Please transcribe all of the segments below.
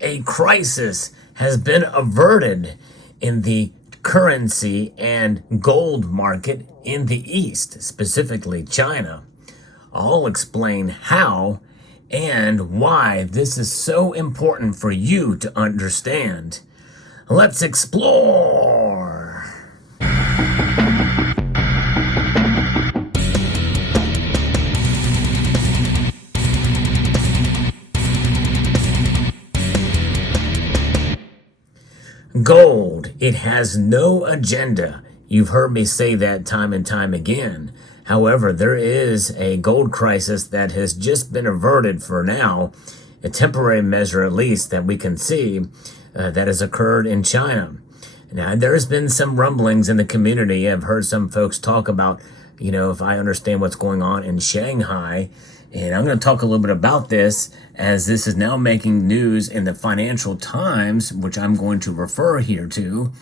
a crisis has been averted in the currency and gold market in the East, specifically China. I'll explain how and why this is so important for you to understand. Let's explore. Gold, it has no agenda. You've heard me say that time and time again. However, there is a gold crisis that has just been averted for now, a temporary measure at least that we can see that has occurred in China. Now, there's been some rumblings in the community. I've heard some folks talk about, if I understand what's going on in Shanghai. And I'm going to talk a little bit about this as this is now making news in the Financial Times, which I'm going to refer here to,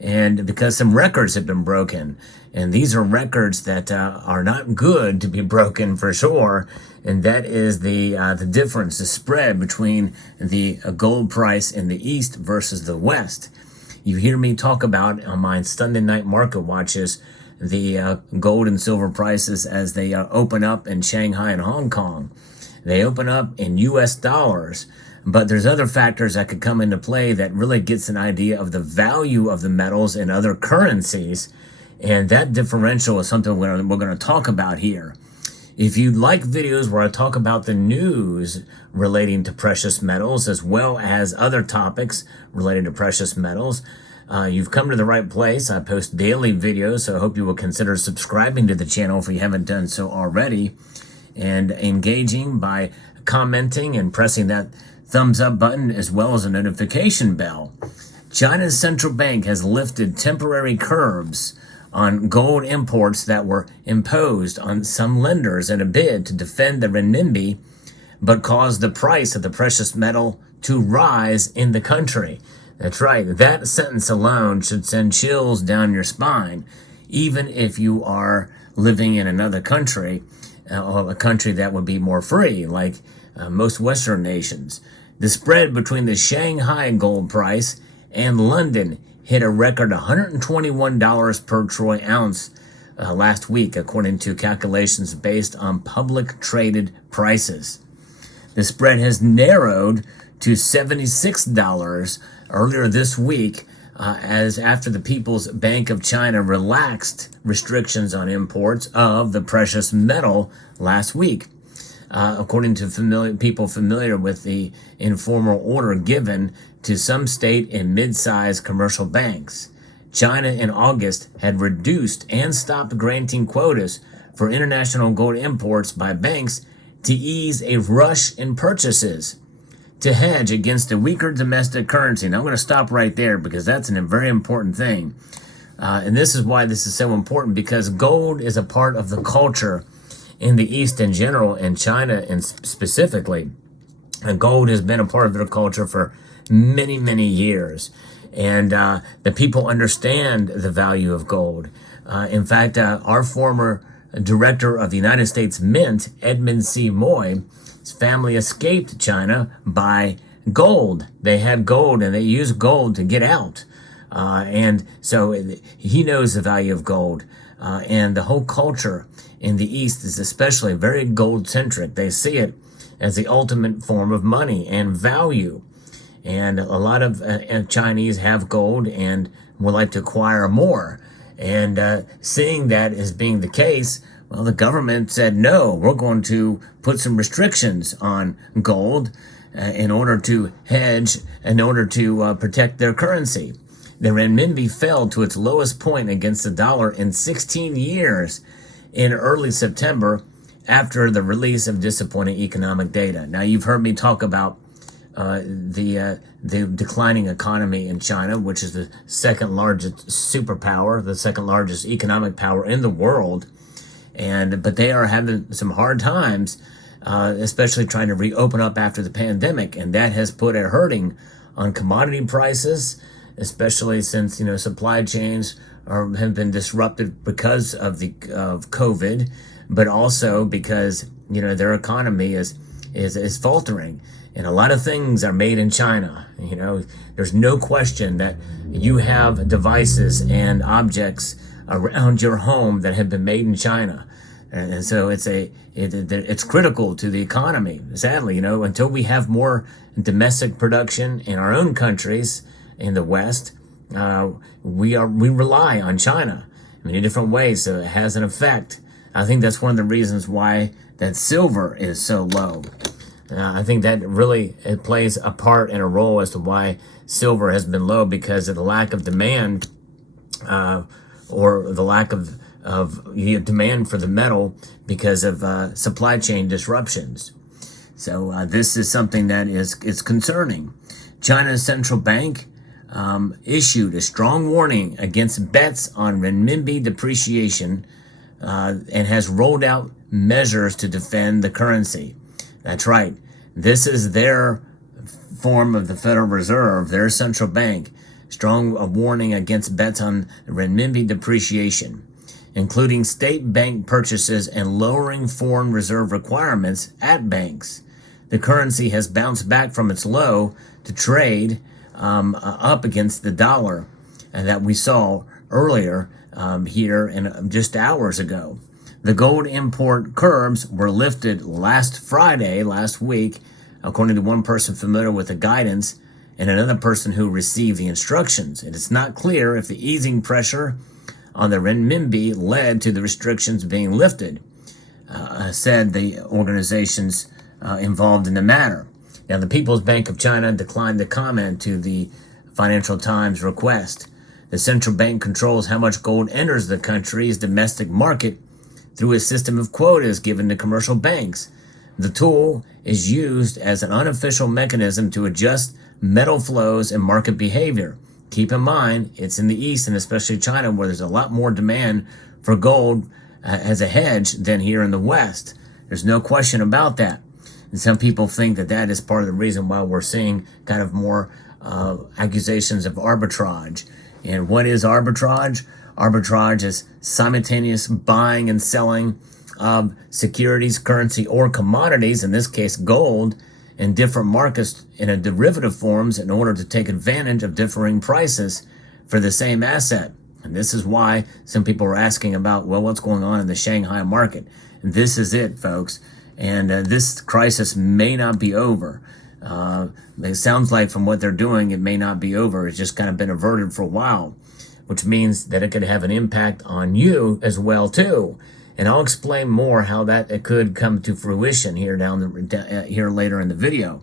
and because some records have been broken. And these are records that are not good to be broken for sure. And that is the difference, the spread between the gold price in the East versus the West. You hear me talk about on my Sunday night market watches the gold and silver prices as they open up in Shanghai and Hong Kong. They open up in US dollars, but there's other factors that could come into play that really gets an idea of the value of the metals in other currencies, and that differential is something we're going to talk about here. If you like videos where I talk about the news relating to precious metals as well as other topics related to precious metals, you've come to the right place. I post daily videos, so I hope you will consider subscribing to the channel if you haven't done so already, and engaging by commenting and pressing that thumbs up button as well as a notification bell. China's central bank has lifted temporary curbs on gold imports that were imposed on some lenders in a bid to defend the renminbi, but caused the price of the precious metal to rise in the country. That's right. That sentence alone should send chills down your spine, even if you are living in another country, or a country that would be more free, like most Western nations. The spread between the Shanghai gold price and London hit a record $121 per troy ounce last week, according to calculations based on public traded prices. The spread has narrowed to $76 earlier this week, as after the People's Bank of China relaxed restrictions on imports of the precious metal last week. According to people familiar with the informal order given to some state and mid-sized commercial banks, China in August had reduced and stopped granting quotas for international gold imports by banks to ease a rush in purchases to hedge against a weaker domestic currency. And I'm going to stop right there because that's a very important thing. And this is why this is so important, because gold is a part of the culture in the East in general, and China and specifically. And gold has been a part of their culture for many, many years. And the people understand the value of gold. In fact, our former director of the United States Mint, Edmund C. Moy, his family escaped China by gold. They had gold and they used gold to get out. And so he knows the value of gold. And the whole culture in the East is especially very gold-centric. They see it as the ultimate form of money and value. And a lot of Chinese have gold and would like to acquire more. And seeing that as being the case, well, the government said, no, we're going to put some restrictions on gold in order to hedge, in order to protect their currency. The renminbi fell to its lowest point against the dollar in 16 years in early September after the release of disappointing economic data. Now, you've heard me talk about the declining economy in China, which is the second largest superpower, the second largest economic power in the world. But they are having some hard times, especially trying to reopen up after the pandemic. And that has put a hurting on commodity prices, especially since, supply chains have been disrupted because of COVID, but also because, their economy is faltering. And a lot of things are made in China. You know, there's no question that you have devices and objects around your home that have been made in China. And so it's critical to the economy. Sadly, you know, until we have more domestic production in our own countries in the West, we rely on China in many different ways. So it has an effect. I think that's one of the reasons why that silver is so low. I think that really it plays a part and a role as to why silver has been low, because of the lack of demand, or the lack of demand for the metal because of supply chain disruptions. So this is something that is concerning. China's central bank issued a strong warning against bets on renminbi depreciation and has rolled out measures to defend the currency. That's right. This is their form of the Federal Reserve, their central bank. Strong warning against bets on renminbi depreciation, including state bank purchases and lowering foreign reserve requirements at banks. The currency has bounced back from its low to trade up against the dollar that we saw earlier here and just hours ago. The gold import curbs were lifted last week, according to one person familiar with the guidance and another person who received the instructions. It is not clear if the easing pressure on the renminbi led to the restrictions being lifted, said the organizations involved in the matter. Now, the People's Bank of China declined to comment to the Financial Times request. The central bank controls how much gold enters the country's domestic market through a system of quotas given to commercial banks. The tool is used as an unofficial mechanism to adjust metal flows and market behavior. Keep in mind, it's in the East and especially China where there's a lot more demand for gold as a hedge than here in the West. There's no question about that. And some people think that that is part of the reason why we're seeing kind of more accusations of arbitrage. And what is arbitrage? Arbitrage is simultaneous buying and selling of securities, currency, or commodities, in this case gold, in different markets in a derivative forms in order to take advantage of differing prices for the same asset. And this is why some people are asking about, well, what's going on in the Shanghai market? And this is it, folks. And this crisis may not be over. It sounds like from what they're doing, it may not be over. It's just kind of been averted for a while, which means that it could have an impact on you as well, too. And I'll explain more how that it could come to fruition here here later in the video.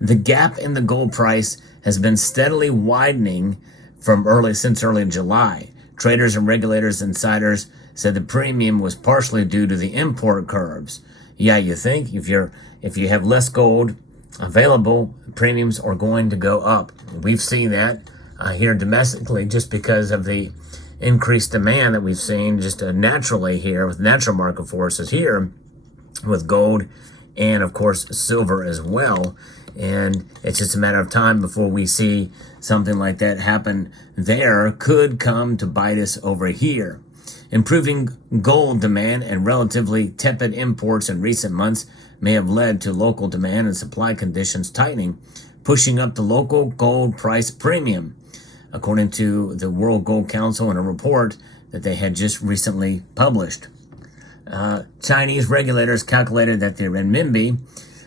The gap in the gold price has been steadily widening since early July. Traders and regulators insiders said the premium was partially due to the import curbs. Yeah, you think if you have less gold available, premiums are going to go up. We've seen that here domestically just because of the increased demand that we've seen just naturally here with natural market forces here with gold and of course silver as well. And it's just a matter of time before we see something like that happen there. Could come to bite us over here. Improving gold demand and relatively tepid imports in recent months may have led to local demand and supply conditions tightening, pushing up the local gold price premium, according to the World Gold Council in a report that they had just recently published. Chinese regulators calculated that the renminbi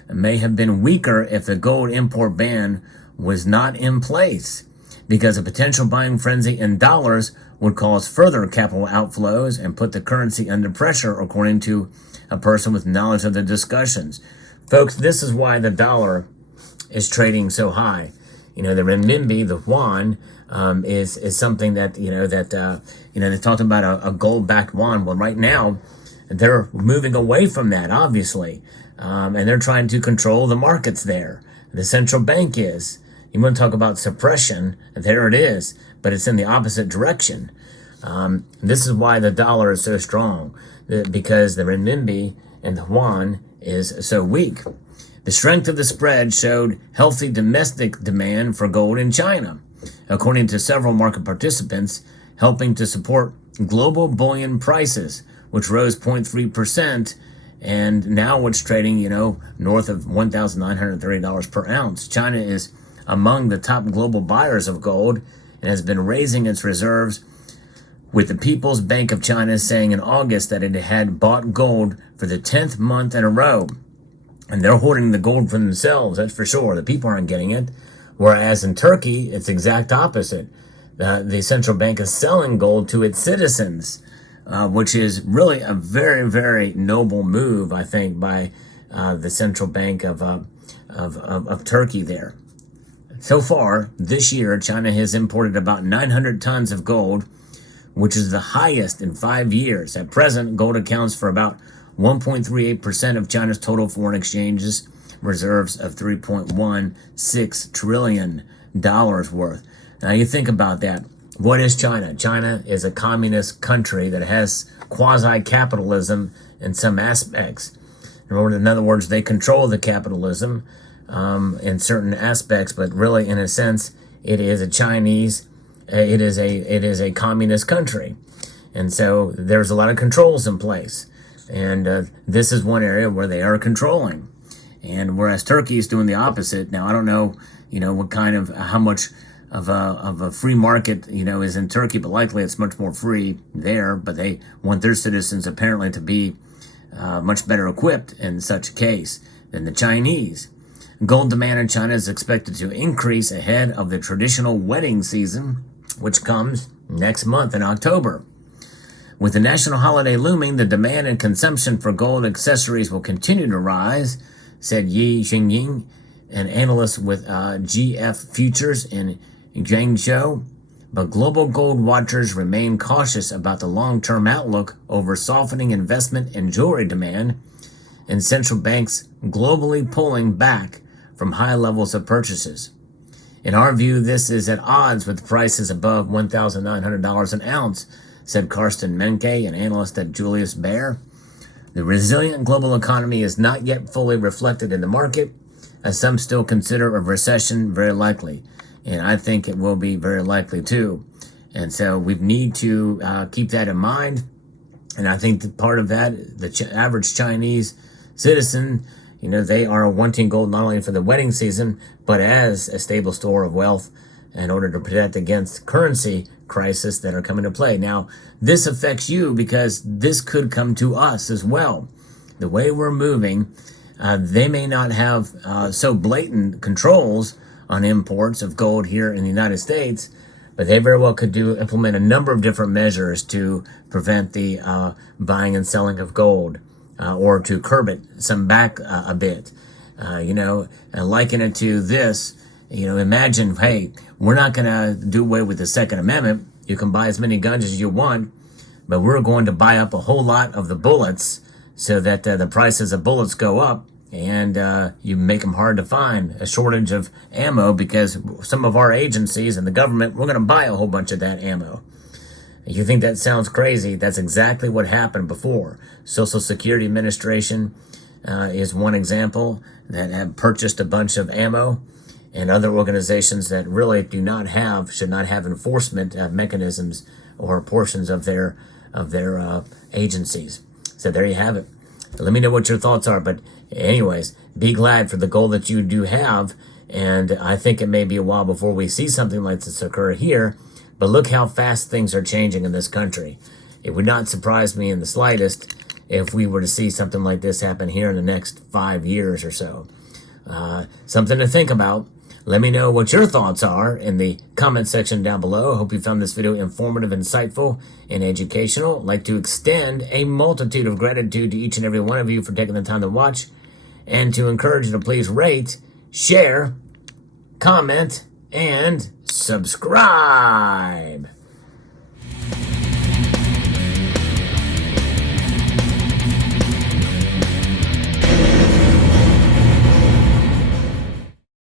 may have been weaker if the gold import ban was not in place, because a potential buying frenzy in dollars would cause further capital outflows and put the currency under pressure, according to a person with knowledge of the discussions. Folks, this is why the dollar is trading so high. You know, the renminbi, the yuan, is something that, they talked about a gold-backed yuan. Well, right now, they're moving away from that, obviously, and they're trying to control the markets there. The central bank is. You want to talk about suppression, there it is, but it's in the opposite direction. This is why the dollar is so strong, because the renminbi and the yuan is so weak. The strength of the spread showed healthy domestic demand for gold in China, according to several market participants, helping to support global bullion prices, which rose 0.3% And now it's trading, north of $1,930 per ounce. China is among the top global buyers of gold and has been raising its reserves, with the People's Bank of China saying in August that it had bought gold for the 10th month in a row. And they're hoarding the gold for themselves, that's for sure. The people aren't getting it. Whereas in Turkey, it's exact opposite. The central bank is selling gold to its citizens, which is really a very, very noble move, I think, by the central bank of Turkey there. So far, this year, China has imported about 900 tons of gold, which is the highest in 5 years. At present, gold accounts for about 1.38% of China's total foreign exchanges reserves of $3.16 trillion worth. Now you think about that. What is China? China is a communist country that has quasi-capitalism in some aspects. In other words, they control the capitalism in certain aspects, but really, in a sense, it is a communist country. And so there's a lot of controls in place. And this is one area where they are controlling. And whereas Turkey is doing the opposite. Now, I don't know, what kind of, how much of a free market, is in Turkey, but likely it's much more free there. But they want their citizens apparently to be much better equipped in such a case than the Chinese. Gold demand in China is expected to increase ahead of the traditional wedding season, which comes next month in October. With the national holiday looming, the demand and consumption for gold accessories will continue to rise, said Yi Xingying, an analyst with GF Futures in Guangzhou. But global gold watchers remain cautious about the long-term outlook over softening investment and jewelry demand, and central banks globally pulling back from high levels of purchases. In our view, this is at odds with prices above $1,900 an ounce, said Karsten Menke, an analyst at Julius Baer. The resilient global economy is not yet fully reflected in the market, as some still consider a recession very likely. And I think it will be very likely too. And so we need to keep that in mind. And I think that part of that, the average Chinese citizen, they are wanting gold not only for the wedding season, but as a stable store of wealth in order to protect against currency crisis that are coming to play. Now, this affects you because this could come to us as well. The way we're moving, they may not have so blatant controls on imports of gold here in the United States, but they very well could implement a number of different measures to prevent the buying and selling of gold, or to curb it some back a bit. And liken it to this, imagine, hey, we're not going to do away with the Second Amendment. You can buy as many guns as you want, but we're going to buy up a whole lot of the bullets so that the prices of bullets go up, and you make them hard to find, a shortage of ammo, because some of our agencies and the government, we're going to buy a whole bunch of that ammo. You think that sounds crazy? That's exactly what happened before. Social Security Administration is one example that have purchased a bunch of ammo, and other organizations that really should not have enforcement mechanisms or portions of their agencies. So there you have it. Let me know what your thoughts are. But anyways, be glad for the goal that you do have. And I think it may be a while before we see something like this occur here. But look how fast things are changing in this country. It would not surprise me in the slightest if we were to see something like this happen here in the next 5 years or so. Something to think about. Let me know what your thoughts are in the comment section down below. I hope you found this video informative, insightful, and educational. I'd like to extend a multitude of gratitude to each and every one of you for taking the time to watch, and to encourage you to please rate, share, comment, and subscribe.